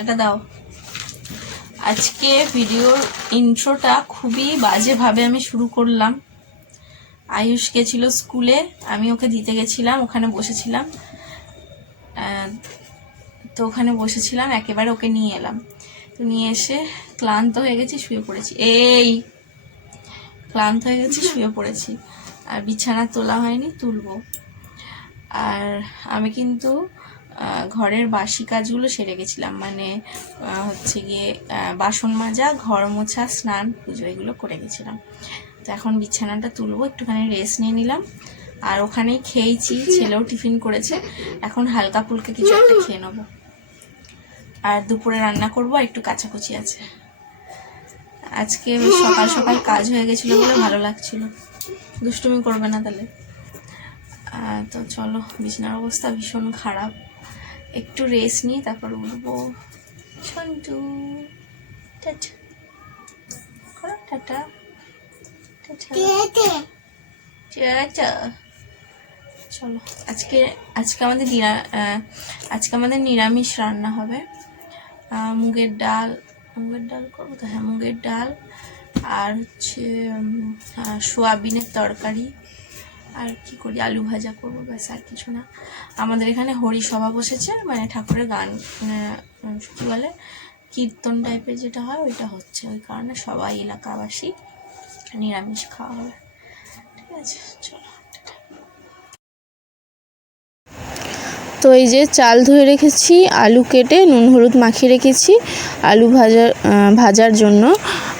এটা দাও। আজকে ভিডিওর ইন্ট্রোটা খুবই বাজেভাবে আমি শুরু করলাম। আয়ুষ গেছিল স্কুলে, আমি ওকে দিতে গেছিলাম, ওখানে বসেছিলাম। তো ওখানে বসেছিলাম, একেবারে ওকে নিয়ে এলাম। তো নিয়ে এসে ক্লান্ত হয়ে গেছি, শুয়ে পড়েছি। ক্লান্ত হয়ে গেছি, শুয়ে পড়েছি। আর বিছানা তোলা হয়নি, তুলবো। আর আমি কিন্তু ঘরের বাসি কাজগুলো সেরে গেছিলাম, মানে হচ্ছে গিয়ে বাসন মাজা, ঘর মোছা, স্নান, পুজো এগুলো করে গেছিলাম। তো এখন বিছানাটা তুলবো, একটুখানি রেস্ট নিয়ে নিলাম। আর ওখানেই খেয়েছি, ছেলেও টিফিন করেছে। এখন হালকা ফুলকা কিছু একটা খেয়ে নেবো। আর দুপুরে রান্না করবো, আর একটু কাচাকুচি আছে। আজকে সকাল সকাল কাজ হয়ে গেছিলো বলে ভালো লাগছিল। দুষ্টুমি করবে না তাহলে। তো চলো, বিছানার অবস্থা ভীষণ খারাপ, একটু রেস্ট নিয়ে তারপর উঠবো। সন্টু টাটা করো, টাটা টাটা। চলো, আজকে আমাদের নিরামিষ রান্না হবে। মুগের ডাল করবো তো, হ্যাঁ মুগের ডাল, আর হচ্ছে সোয়াবিনের তরকারি, আর কি করি, আলু ভাজা করবো, ব্যাস, আর কিছু না। আমাদের এখানে হরিসভা বসেছে, মানে ঠাকুরের গান, কী বলে, কীর্তন টাইপের যেটা হয় ওইটা হচ্ছে, ওই কারণে সবাই এলাকাবাসী নিরামিষ খাওয়া হবে। ঠিক আছে, চলো। তো এই যে চাল ধুয়ে রেখেছি, আলু কেটে নুন হলুদ মাখিয়ে রেখেছি আলু ভাজার জন্য।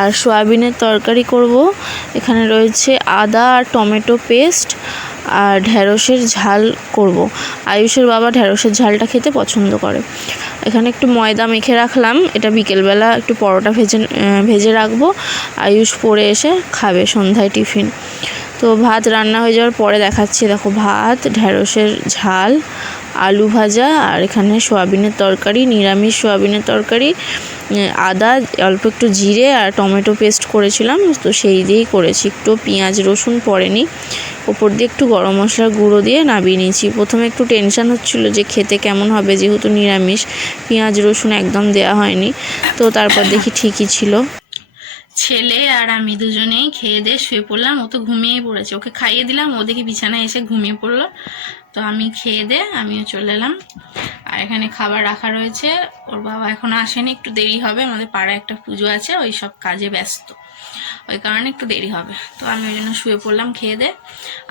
আর সয়াবিনের তরকারি করব। এখানে রয়েছে আদা আর টমেটো পেস্ট, আর ঢ্যাঁড়সের ঝাল করব। আয়ুষের বাবা ঢ্যাঁড়সের ঝালটা খেতে পছন্দ করে। এখানে একটু ময়দা মেখে রাখলাম, এটা বিকেলবেলা একটু পরোটা ভেজে রাখবো। আয়ুষ পড়ে এসে খাবে সন্ধ্যায় টিফিন। তো ভাত রান্না হয়ে যাওয়ার পরে দেখাচ্ছি, দেখো ভাত, ঢ্যাঁড়সের ঝাল, আলু ভাজা, আর এখানে সয়াবিনের তরকারি, নিরামিষ সয়াবিনের তরকারি, আদা, অল্প একটু জিরে আর টমেটো পেস্ট করেছিলাম, তো সেই দিয়েই করেছি। একটু পেঁয়াজ রসুন পড়েনি, ওপর দিয়ে একটু গরম মশলার গুঁড়ো দিয়ে নামিয়ে নিয়েছি। প্রথমে একটু টেনশান হচ্ছিলো যে খেতে কেমন হবে, যেহেতু নিরামিষ, পেঁয়াজ রসুন একদম দেওয়া হয়নি। তো তারপর দেখি ঠিকই ছিল। ছেলে আর আমি দুজনেই খেয়ে দিয়ে শুয়ে পড়লাম। ও তো ঘুমিয়েই পড়েছে, ওকে খাইয়ে দিলাম, ও দেখি বিছানায় এসে ঘুমিয়ে পড়লো। তো আমি খেয়ে দিয়ে আমিও চলে এলাম। আর এখানে খাবার রাখা রয়েছে, ওর বাবা এখনো আসেনি, একটু দেরি হবে, আমাদের পাড়ায় একটা পুজো আছে, ওই সব কাজে ব্যস্ত, ওই কারণে একটু দেরি হবে। তো আমি ওই জন্য শুয়ে পড়লাম খেয়ে দিয়ে।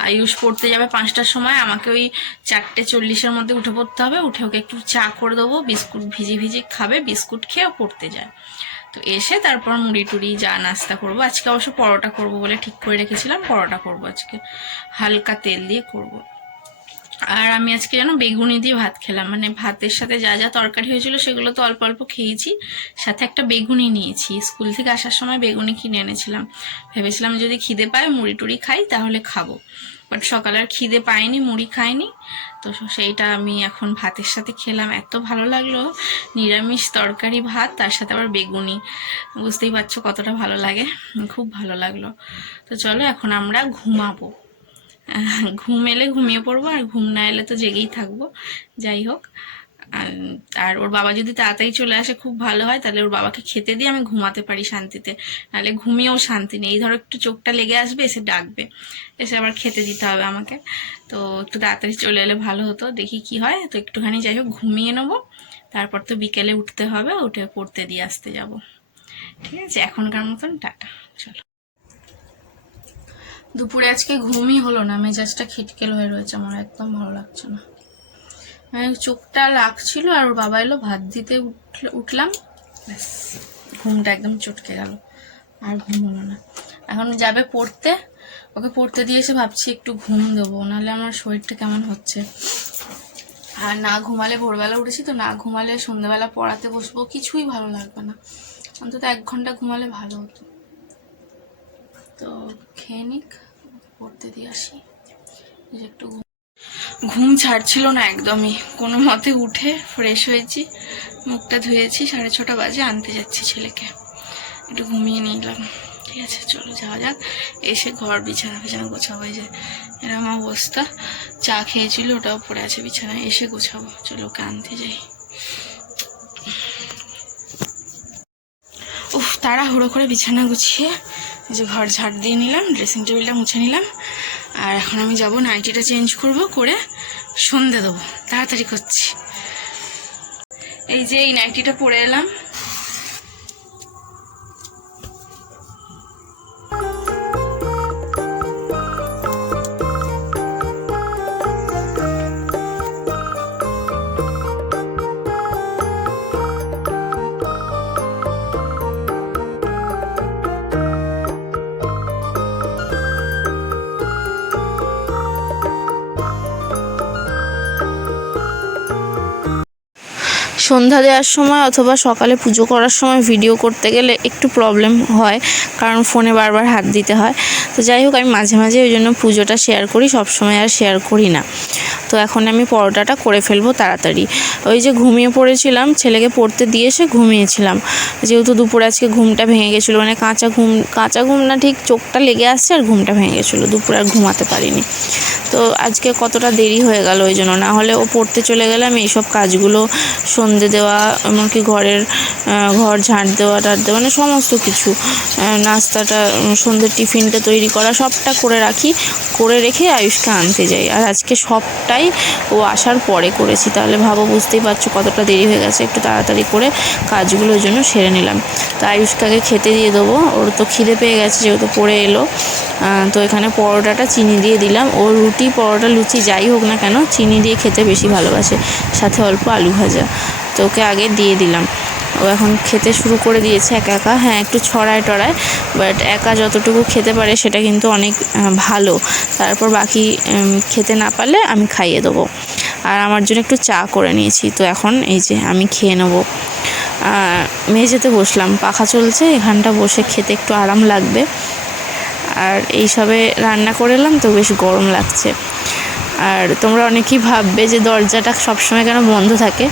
আয়ুষ পড়তে যাবে 5টার সময়, আমাকে ওই 4:40-এর মধ্যে উঠে পড়তে হবে। উঠে ওকে একটু চা করে দেবো, বিস্কুট ভিজি খাবে, বিস্কুট খেয়ে পড়তে যায়। তো এসে তারপর মুড়ি টুড়ি যা নাস্তা করবো। আজকে অবশ্য পরোটা করবো বলে ঠিক করে রেখেছিলাম, পরোটা করবো আজকে, হালকা তেল দিয়ে করব। আর আমি আজকে যেন বেগুনি দিয়ে ভাত খেলাম, মানে ভাতের সাথে যা যা তরকারি হয়েছিল সেগুলো তো অল্প অল্প খেয়েছি, সাথে একটা বেগুনি নিয়েছি। স্কুল থেকে আসার সময় বেগুনি কিনে এনেছিলাম, ভেবেছিলাম যদি খিদে পায় মুড়ি টুড়ি খাই তাহলে খাবো, বাট সকালে আর খিদে পাইনি, মুড়ি খাইনি। তো সেইটা আমি এখন ভাতের সাথে খেলাম, এত ভালো লাগলো। নিরামিষ তরকারি ভাত, তার সাথে আবার বেগুনি, বুঝতেই পারছো কতটা ভালো লাগে, খুব ভালো লাগলো। তো চলো এখন আমরা ঘুমাবো, ঘুম এলে ঘুমিয়ে পড়বো, আর ঘুম না এলে তো জেগেই থাকবো। যাই হোক, আর ওর বাবা যদি তাড়াতাড়ি চলে আসে খুব ভালো হয়, তাহলে ওর বাবাকে খেতে দিয়ে আমি ঘুমাতে পারি শান্তিতে, নাহলে ঘুমিয়েও শান্তি নেই। এই ধরো একটু চোখটা লেগে আসবে, এসে ডাকবে, এসে আবার খেতে দিতে হবে আমাকে। তো একটু তাড়াতাড়ি চলে এলে ভালো হতো, দেখি কি হয়। তো একটুখানি যাই হোক ঘুমিয়ে নেবো, তারপর তো বিকেলে উঠতে হবে, উঠে পড়তে দিয়ে আসতে যাব। ঠিক আছে, এখনকার মতন টাটা, চলো। দুপুরে আজকে ঘুমই হলো না, মেজাজটা খিটকেল হয়ে রয়েছে আমার, একদম ভালো লাগছে না। চোখটা লাগছিল, আর ওর বাবা এলো, ভাত দিতে উঠলাম, ব্যাস ঘুমটা একদম চটকে গেল, আর ঘুম হলো না। এখন যাবে পড়তে, ওকে পড়তে দিয়ে এসে ভাবছি একটু ঘুম দেবো, নাহলে আমার শরীরটা কেমন হচ্ছে। আর না ঘুমালে, ভোরবেলা উঠেছি তো, না ঘুমালে সন্ধ্যাবেলা পড়াতে বসবো, কিছুই ভালো লাগবে না। অন্তত 1 ঘন্টা ঘুমালে ভালো হতো। তো খেয়ে নিক, পড়তে দিয়ে আসি। একটু ঘুম ছাড়ছিল না একদমই, কোনো মতে উঠে ফ্রেশ হয়েছি, মুখটা ধুয়েছি, 6:30 বাজে, আনতে যাচ্ছি ছেলেকে, একটু ঘুমিয়ে নিলাম। ঠিক আছে, চলো যাওয়া যাক। এসে ঘর বিছানা গোছাবো, এই যে এরকম অবস্থা, চা খেয়েছিল ওটাও পড়ে আছে বিছানায়, এসে গোছাবো। চলো ওকে আনতে যাই। তাড়াহুড়ো করে বিছানা গুছিয়ে এই যে ঘর ঝাড় দিয়ে নিলাম, ড্রেসিং টেবিলটা মুছে নিলাম। আর এখন আমি যাব নাইটিটা চেঞ্জ করব, করে সন্ধে দেবো। তাড়াতাড়ি করছি। এই যে এই নাইটিটা পরে এলাম। সন্ধ্যা দেওয়ার সময় অথবা সকালে পুজো করার সময় ভিডিও করতে গেলে একটু প্রবলেম হয়, কারণ ফোনে বারবার হাত দিতে হয়। তো যাই হোক, আমি মাঝে মাঝে ওই জন্য পুজোটা শেয়ার করি, সবসময় আর শেয়ার করি না। তো এখন আমি পরোটাটা করে ফেলবো তাড়াতাড়ি। ওই যে ঘুমিয়ে পড়েছিলাম, ছেলেকে পড়তে দিয়ে এসে ঘুমিয়েছিলাম, যেহেতু দুপুরে আজকে ঘুমটা ভেঙে গেছিলো, মানে কাঁচা ঘুম না, ঠিক চোখটা লেগে আসছে আর ঘুমটা ভেঙে গেছিলো, দুপুরে আর ঘুমাতে পারিনি। তো আজকে কতটা দেরি হয়ে গেল ওই জন্য, না হলে ও পড়তে চলে গেলে আমি এইসব কাজগুলো সন্ধে দেওয়া, এমনকি ঘর ঝাঁট দেওয়া মানে সমস্ত কিছু, নাস্তাটা, সন্ধ্যের টিফিনটা তৈরি করা, সবটা করে রাখি, করে রেখে আয়ুষকে আনতে যাই। আর আজকে সবটাই ও আসার পরে করেছি, তাহলে ভাবো, বুঝতেই পারছো কতটা দেরি হয়ে গেছে। একটু তাড়াতাড়ি করে কাজগুলোর জন্য সেরে নিলাম। তো আয়ুষকে আগে খেতে দিয়ে দেবো, ওর তো খিদে পেয়ে গেছে যেহেতু পড়ে এলো। তো এখানে পরোটাটা চিনি দিয়ে দিলাম, ও রুটি পরোটা লুচি যাই হোক না কেন চিনি দিয়ে খেতে বেশি ভালোবাসে, সাথে অল্প আলু ভাজা। তো ওকে আগে দিয়ে দিলাম, ও এখন খেতে শুরু করে দিয়েছে একা। হ্যাঁ, একটু ছড়ায় টড়ায়, বাট একা যতটুকু খেতে পারে সেটা কিন্তু অনেক ভালো। তারপর বাকি খেতে না পারলে আমি খাইয়ে দেবো। আর আমার জন্য একটু চা করে নিয়েছি। তো এখন এই যে আমি খেয়ে নেবো। মেঝেতে বসলাম, পাখা চলছে, এখানটা বসে খেতে একটু আরাম লাগবে। আর এইসবে রান্না করে এলাম তো বেশ গরম লাগছে। আর তোমরা অনেকেই ভাববে যে দরজাটা সবসময় কেন বন্ধ থাকে।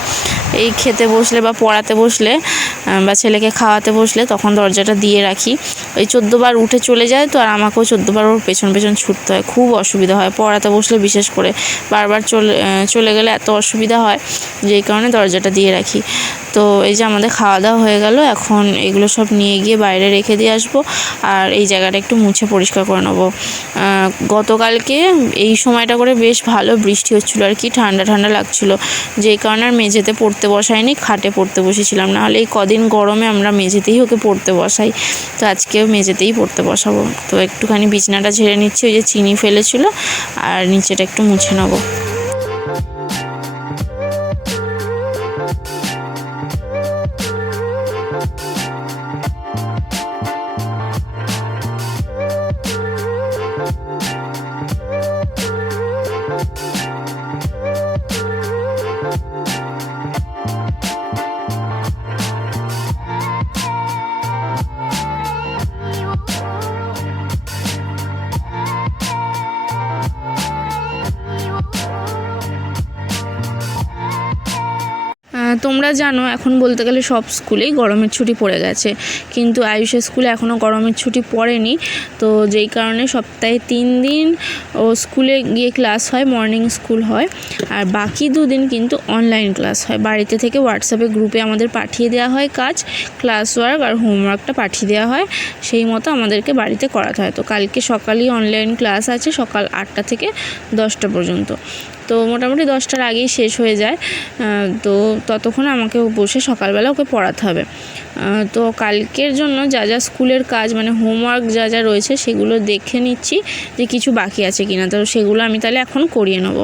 এই খেতে বসলে বা পড়াতে বসলে বা ছেলেকে খাওয়াতে বসলে তখন দরজাটা দিয়ে রাখি। ওই 14 বার উঠে চলে যায় তো, আর আমাকেও 14 বার ওর পেছন ছুটতে হয়, খুব অসুবিধা হয়। পড়াতে বসলে বিশেষ করে বারবার চলে গেলে এত অসুবিধা হয়, যেই কারণে দরজাটা দিয়ে রাখি। তো এই যে আমাদের খাওয়া দাওয়া হয়ে গেল, এখন এগুলো সব নিয়ে গিয়ে বাইরে রেখে দিয়ে আসবো। আর এই জায়গাটা একটু মুছে পরিষ্কার করে নেবো। গতকালকে এই সময়টা করে বেশ ভালো বৃষ্টি হচ্ছিলো আর কি, ঠান্ডা ঠান্ডা লাগছিলো, যেই কারণে আর মেঝেতে পড়তে বসাইনি, খাটে পড়তে বসেছিলাম। নাহলে এই কদিন গরমে আমরা মেঝেতেই ওকে পড়তে বসাই, তো আজকেও মেঝেতেই পড়তে বসাবো। তো একটুখানি বিছনাটা ঝেড়ে নিচ্ছি, ওই যে চিনি ফেলেছিলো, আর নিচেটা একটু মুছে নেবো। তোমরা জানো এখন বলতে গেলে সব স্কুলেই গরমের ছুটি পড়ে গেছে, কিন্তু আয়ুষের স্কুলে এখনও গরমের ছুটি পড়েনি। তো যেই কারণে সপ্তাহে 3 দিন ও স্কুলে গিয়ে ক্লাস হয়, মর্নিং স্কুল হয়, আর বাকি 2 দিন কিন্তু অনলাইন ক্লাস হয়। বাড়িতে থেকে হোয়াটসঅ্যাপে গ্রুপে আমাদের পাঠিয়ে দেওয়া হয় কাজ, ক্লাস ওয়ার্ক আর হোমওয়ার্কটা পাঠিয়ে দেওয়া হয়, সেই মতো আমাদেরকে বাড়িতে করাতে হয়। তো কালকে সকালেই অনলাইন ক্লাস আছে, সকাল 8টা থেকে 10টা পর্যন্ত। তো মোটামুটি 10টার আগেই শেষ হয়ে যায়। তো ততক্ষণ আমাকে বসে সকালবেলা ওকে পড়াতে হবে। তো কালকের জন্য যা যা স্কুলের কাজ, মানে হোমওয়ার্ক যা যা রয়েছে সেগুলো দেখে নিচ্ছি যে কিছু বাকি আছে কিনা। তো সেগুলো আমি তাহলে এখন করিয়ে নেব।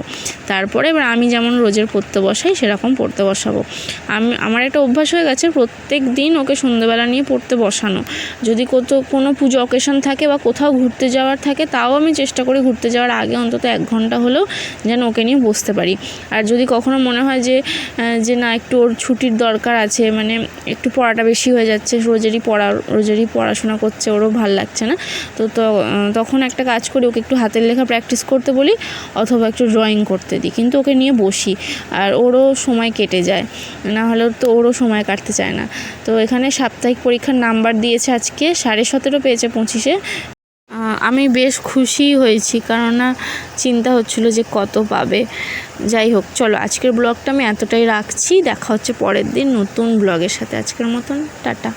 তারপরে এবার আমি যেমন রোজের পড়তে বসাই সেরকম পড়তে বসাবো। আমার একটা অভ্যাস হয়ে গেছে প্রত্যেক দিন ওকে সন্ধ্যেবেলা নিয়ে পড়তে বসানো। যদি কোনো পুজো অকেশন থাকে বা কোথাও ঘুরতে যাওয়ার থাকে, তাও আমি চেষ্টা করি ঘুরতে যাওয়ার আগে অন্তত 1 ঘন্টা হলেও যেন ওকে নিয়ে বসতে পারি। আর যদি কখনো মনে হয় যে না, একটু ওর ছুটির দরকার আছে, মানে একটু পড়াটা বেশি হয়ে যাচ্ছে, রোজেরই পড়াশোনা করছে, ওরও ভাল লাগছে না, তো তখন একটা কাজ করি, ওকে একটু হাতের লেখা প্র্যাকটিস করতে বলি অথবা একটু ড্রয়িং করতে দিই, কিন্তু ওকে নিয়ে বসি। আর ওরও সময় কেটে যায়, না হলেও তো ওরও সময় কাটতে চায় না। তো এখানে সাপ্তাহিক পরীক্ষার নাম্বার দিয়েছে আজকে, 17.5 পেয়েছে 25-এ। আমি বেশ খুশি হয়েছি, কেননা চিন্তা হচ্ছিলো যে কত পাবে। যাই হোক, চলো আজকের ব্লগটা আমি এতটাই রাখছি, দেখা হচ্ছে পরের দিন নতুন ব্লগের সাথে। আজকের মতন টাটা।